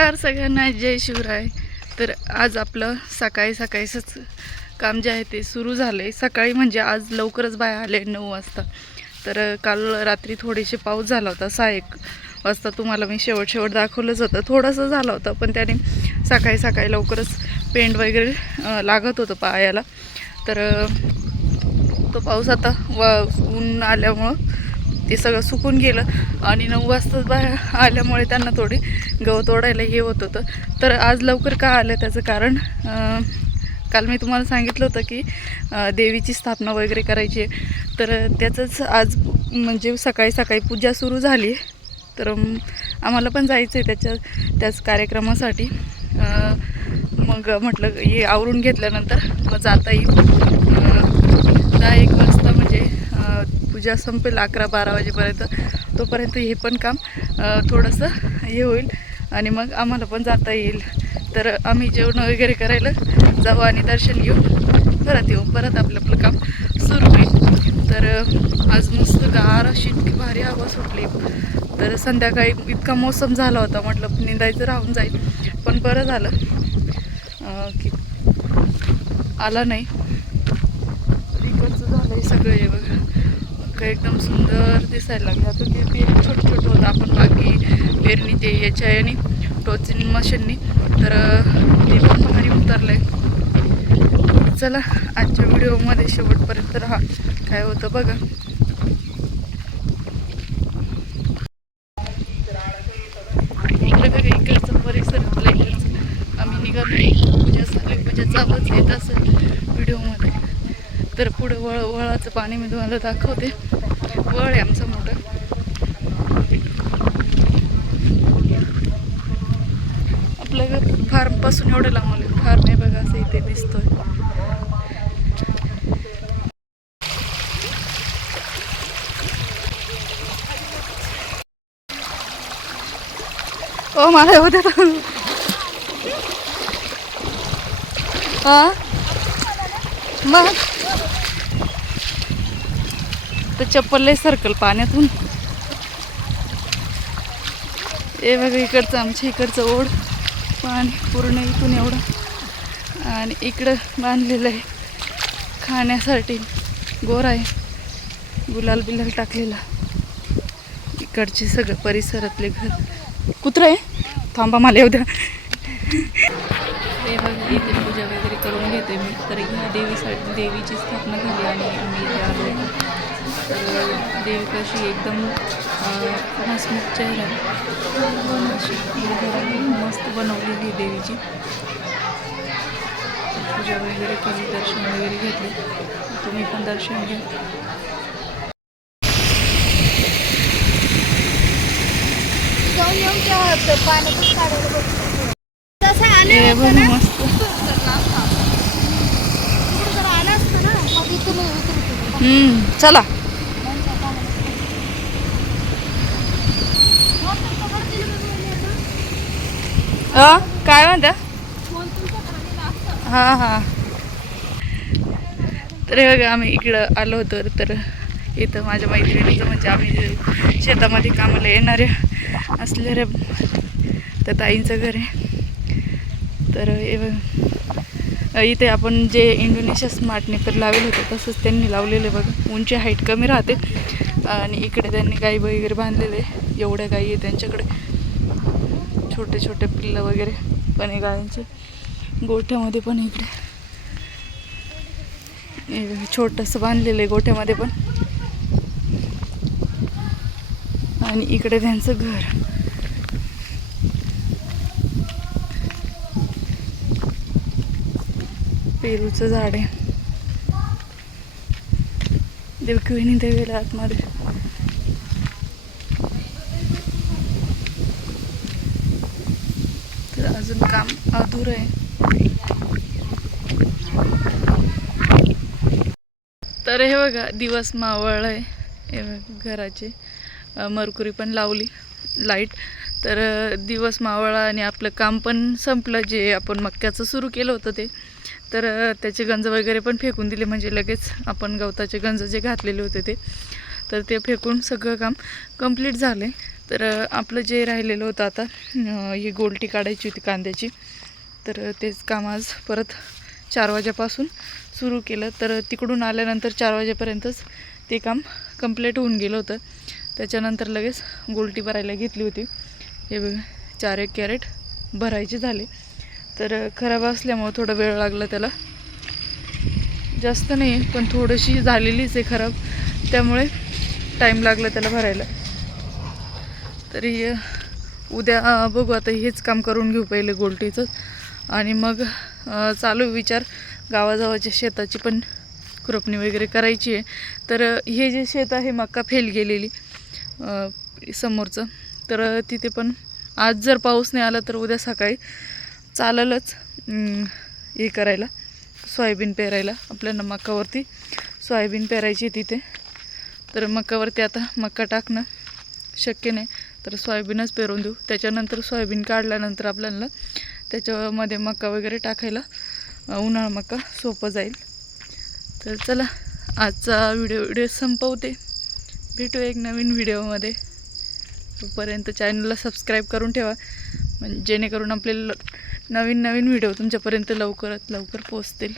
नमस्कार सगळ्यांना जय शिवराय. तर आज आपलं सकाळी सकाळीच काम जे आहे ते सुरू झालं आहे सकाळी म्हणजे आज लवकरच बाहेर आले नऊ वाजता. तर काल रात्री थोडेसे पाऊस झाला होता सहा एक वाजता तुम्हाला मी शेवट शेवट दाखवलंच होतं. थोडंसं झालं होतं पण त्याने सकाळी सकाळी लवकरच पेंट वगैरे लागत होतं पायाला. तर तो पाऊस आता व ऊन आल्यामुळं ते सगळं सुकून गेलं. आणि नऊ वाजता बाहेर आल्यामुळे त्यांना थोडी गवत ओढायला हे होत होतं. तर आज लवकर का आलं त्याचं कारण काल मी तुम्हाला सांगितलं होतं की देवीची स्थापना वगैरे करायची आहे. तर त्याचंच आज म्हणजे सकाळी सकाळी पूजा सुरू झाली. तर आम्हाला पण जायचं आहे त्याच्या त्याच कार्यक्रमासाठी. मग म्हटलं हे आवरून घेतल्यानंतर मग जाता येईल. दहा एक वाजता म्हणजे पूजा संपेल अकरा बारा वाजेपर्यंत. तोपर्यंत हे पण काम थोडंसं हे होईल. आणि मग आम्हाला पण जाता येईल. तर आम्ही जेवण वगैरे करायला जाऊ आणि दर्शन घेऊ. परत येऊ. परत आपलं आपलं काम सुरू होईल. तर आज मस्त गार अशी इतकी भारी हवा सुटली. तर संध्याकाळी इतका मोसम झाला होता. म्हटलं निंदायचं राहून जाईल. पण बरं झालं. की आला नाही. इकडचं आहे सगळं हे बघा. मग एकदम सुंदर दिसायला लागलं. आता ते ते छोटं छोटं होतं. आपण बाकी पेरणी ते याच्या यानी टोचिंग मशीननी. तर ते पण भारी आहे चला आजच्या व्हिडिओमध्ये शेवटपर्यंत राहा. काय होतं बघा. इकडे बघा इकडचा परिसर आपला इकडचा. आम्ही निघालो पूजा सगळी पूजाचा आवाज येत असेल व्हिडिओमध्ये. तर पुढे वळ वळाचं पाणी मी तुम्हाला दाखवते. वळ आहे आमचं मोठं. आपलं फार्मपासून एवढं लांब फार्म आहे बघा असं इथे दिसतोय. मला होते हा? मग? तर चप्पल लय सर्कल पाण्यातून. हे बघा इकडचं आमच्या इकडचं ओढ. पाणी पूर्ण इथून एवढं. आणि इकडं बांधलेलं आहे. खाण्यासाठी गोर आहे. गुलाल बिलाल टाकलेला. इकडचे सगळं परिसरातले घर. कुत्र आहे? थांबा मला येऊ द्या. हे बघा इथे पूजा वगैरे करून घेते मी. तर ह्या देवीसाठी देवीची स्थापना झाली आणि आम्ही इथे आलो. तर देवी कशी एकदम हसमुख चेहरा. अशी मस्त बनवलेली आहे देवीची. पूजा वगैरे केली दर्शन वगैरे घेतले. तुम्ही पण दर्शन घ्या. तेव्हा ते काढायला बघा चला. आता. अ काय म्हणता? हां हां. तर हे बघा आम्ही इकडं आलो होतो तर इथं माझ्या मैत्रिणीचं म्हणजे आम्ही शेतामध्ये कामाला येणारे असलेल्या त्या ताईंचं घर आहे. तर हे बघ. इथे आपण जे इंडोनेशिया स्मार्ट नेपर लावलेलं होतं तसंच त्यांनी लावलेले बघा. उंची हाईट कमी राहते. आणि इकडे त्यांनी गाई वगैरे बांधलेले एवढ्या गाई आहे त्यांच्याकडे. छोटे छोटे पिल्लं वगैरे पण आहे गायांचे. गोठ्यामध्ये पण इकडे. छोटंसं बांधलेलं आहे गोठ्यामध्ये पण. आणि इकडे त्यांचं घर. पेरूचं झाड आहे. देवकिवणी देवीला आतमध्ये. तर अजून काम अधूर आहे. तर हे बघा दिवस मावळ आहे. हे बघा घराचे मरकुरी पण लावली लाइट तर दिवस मावळा आणि आपलं काम पण संपलं जे आपण मक्याचं सुरू केलं होतं ते. तर त्याचे गंज वगैरे पण फेकून दिले. म्हणजे लगेच आपण गवताचे गंज जे घातलेले होते ते. तर ते फेकून सगळं काम कंप्लीट झाले. तर आपलं जे राहिलेलं होतं आता ही गोलटी काढायची होती कांद्याची. तर तेच काम आज परत चार वाजेपासून सुरू केलं. तर तिकडून आल्यानंतर चार वाजेपर्यंतच ते काम कंप्लीट होऊन गेलं होतं. त्याच्यानंतर लगेच गोलटी भरायला घेतली होती. हे बघा चार एक कॅरेट भरायचे झाले. तर खराब असल्यामुळं थोडा वेळ लागला त्याला. जास्त नाही पण थोडीशी झालेलीच आहे खराब. त्यामुळे टाईम लागला त्याला भरायला. तरी उद्या बघू आता हेच काम करून घेऊ पहिले गोलटीचं. आणि मग चालू विचार. गावाजवळच्या शेताची पण खुरपणी वगैरे करायची आहे. तर हे जे शेत आहे मक्का फेल गेलेली समोरचं. तर तिथे पण आज जर पाऊस नाही आला तर उद्या सकाळी चाललंच. हे करायला. सोयाबीन पेरायला आपल्याला मक्कावरती सोयाबीन पेरायची तिथे. तर मक्कावरती आता मक्का टाकणं शक्य नाही. तर सोयाबीनच पेरून देऊ. त्याच्यानंतर सोयाबीन काढल्यानंतर आपल्याला त्याच्यामध्ये मका वगैरे टाकायला उन्हाळा मका सोपं जाईल. तर चला आजचा व्हिडिओ व्हिडिओ संपवते. भेटू एक नवीन व्हिडिओमध्ये. तोपर्यंत चॅनलला सबस्क्राईब करून ठेवा. म्हणजे जेणेकरून आपले नवीन नवीन व्हिडिओ तुमच्यापर्यंत लवकरात लवकर पोचतील